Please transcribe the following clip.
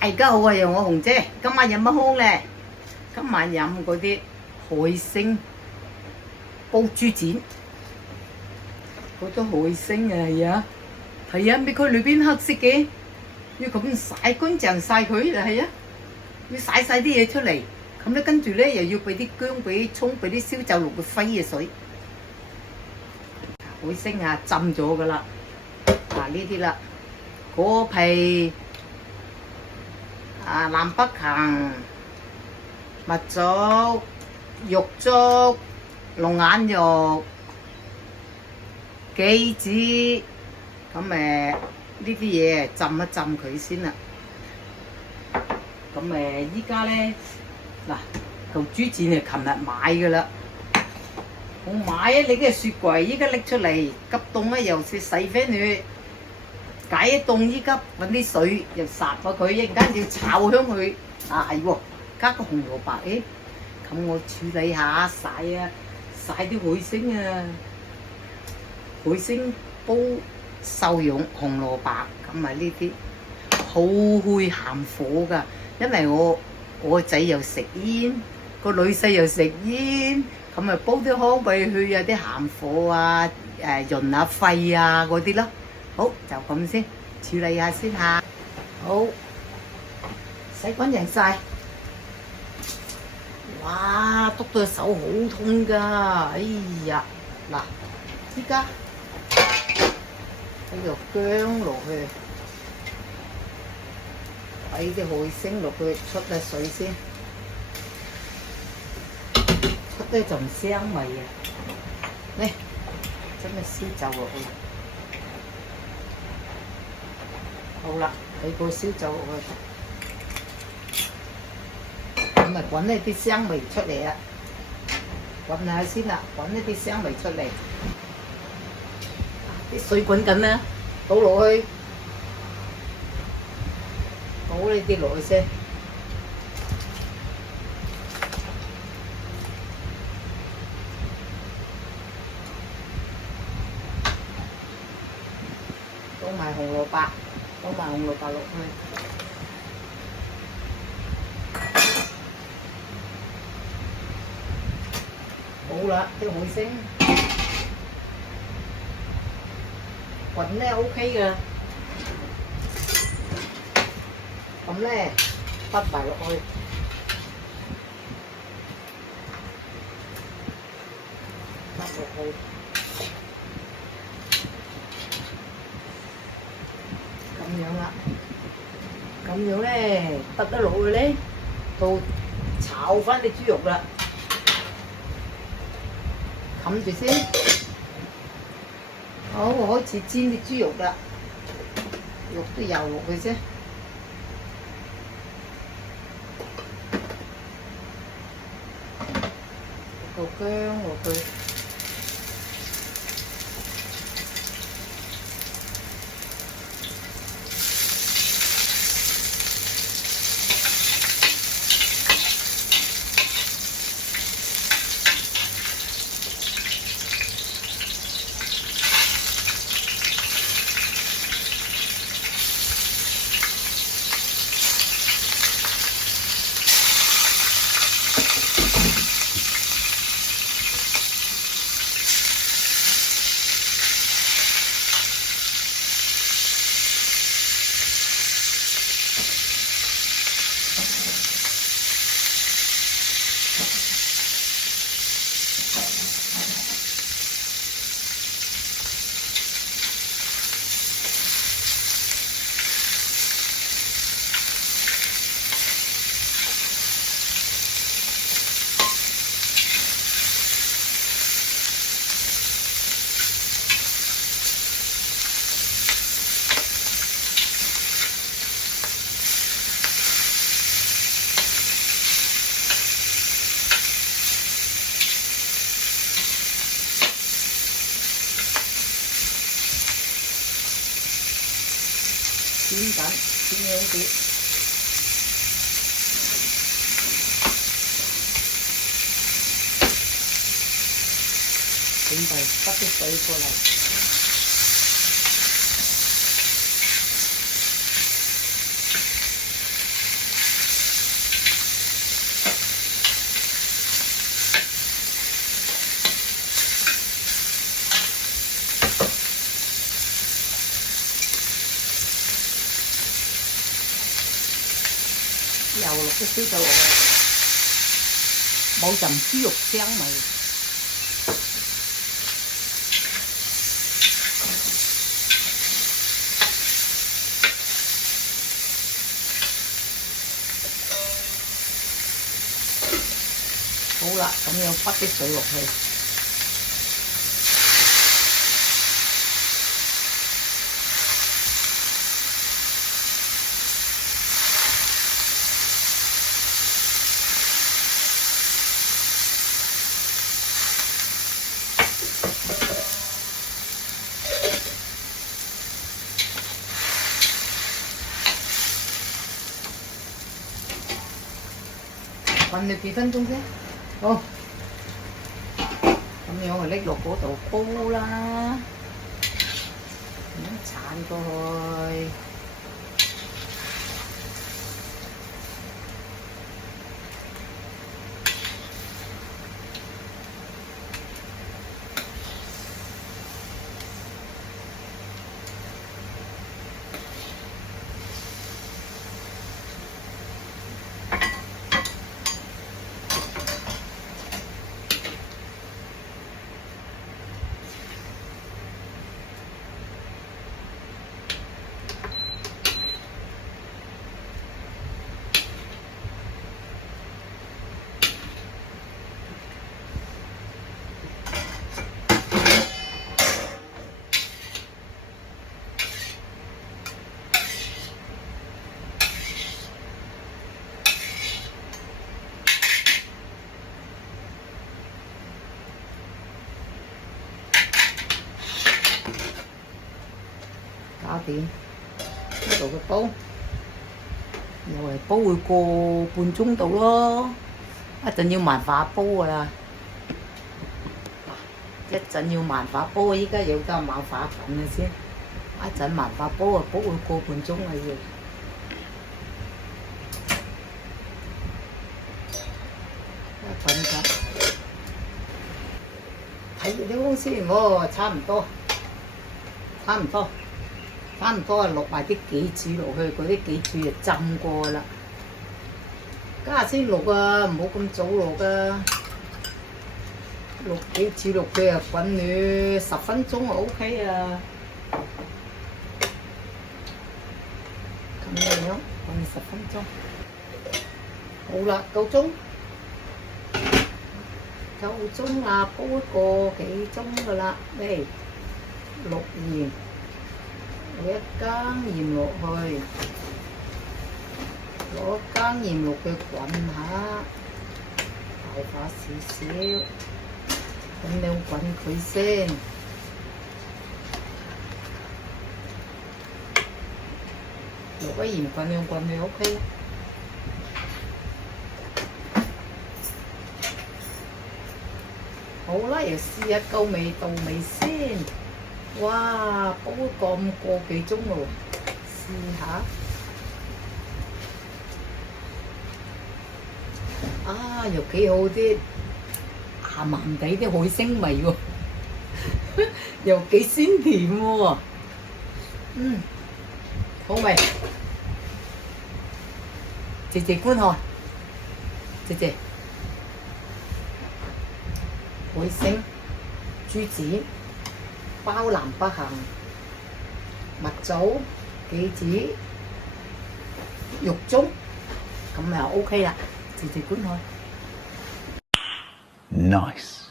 大家好啊，又我紅姐，今晚飲乜湯咧？今晚飲嗰啲海星煲豬展，好多海星啊，係啊，係啊，俾佢裏邊黑色嘅，要咁洗乾淨晒佢，係啊，要洗晒啲嘢出嚟，咁咧跟住咧又要俾啲薑、俾啲葱、俾啲燒酒落去揮嘅水，海星啊浸咗噶啦，嗱呢啲啦，果皮。南北杏、蜜棗、玉竹、龍眼肉、杞子，咁呢啲嘢浸一浸佢先啦。咁依家咧嗱，嚿豬展係琴日買㗎啦，我買啊你嘅雪櫃，依家拎出嚟急凍咧又洗翻佢。解一凍依家揾啲水又烚下佢，一陣間要炒香佢。係喎，加個紅蘿蔔，咁我處理下曬啲海星啊，海星煲瘦肉紅蘿蔔，咁呢啲好去鹹火㗎，因為我個仔又食煙，個女婿又食煙，咁煲啲湯俾佢有啲鹹火啊，潤下肺啊嗰啲咯。好，就咁先，處理下先嚇。好，洗乾淨晒。哇，篤到手好痛㗎！哎呀，嗱，依家俾個薑落去，俾啲海星落去出下水先，出啲陣香味啊！嚟，整個燒酒落去。好啦，俾個燒酒落去，咁咪滾呢啲香味出嚟啊！滾下先啦，滾呢啲香味出嚟，啲水滾緊啦，倒落去，倒呢啲落去先，倒埋紅蘿蔔。倒埋紅蘿蔔落去，好啦，啲海星滾咧 OK 㗎，咁咧揼埋落去，揼落去。咁樣啦，咁樣咧得得落去咧，到炒翻啲豬肉啦，冚住先。好，我開始煎啲豬肉啦，肉都油落去先，個薑落去。煎緊，煎香啲。準備執啲水過嚟。又落啲燒酒落去，冇陣豬肉香味。好啦，咁樣滗啲水落去。滾你幾分鐘啫？好，咁樣就拎落嗰度煲啦，咁鏟過去。搞掂呢度嘅煲，又係煲會個半鐘度咯，一陣要慢化煲㗎啦。一陣要慢化煲，依家有得慢化緊嘅先，一陣慢化煲啊，煲會個半鐘啊要。一陣間睇住啲風先喎，差唔多。差唔多啊，落埋啲杞子落去，嗰啲杞子就浸過啦。家下先落啊，唔好咁早落啊。落杞子落去啊，滾你10分鐘就 OK 啊。咁樣滾10分鐘。好啦，夠鐘啦，煲一個幾鐘噶啦，嚟落鹽。攞一羹鹽落去，攞一羹鹽落去滾下，大把少少，咁你滾佢先。落個鹽滾兩滾就 OK 啦。好啦，又試下夠味道未先。哇，煲咁個幾鐘咯，試下。啊，又幾好啲，鹹鹹地啲海星味喎，又幾鮮甜喎。好味。謝謝觀看，謝謝。海星、豬子。包南北行，蜜棗、杞子、肉粽，咁就 OK 啦，謝謝觀看。Nice。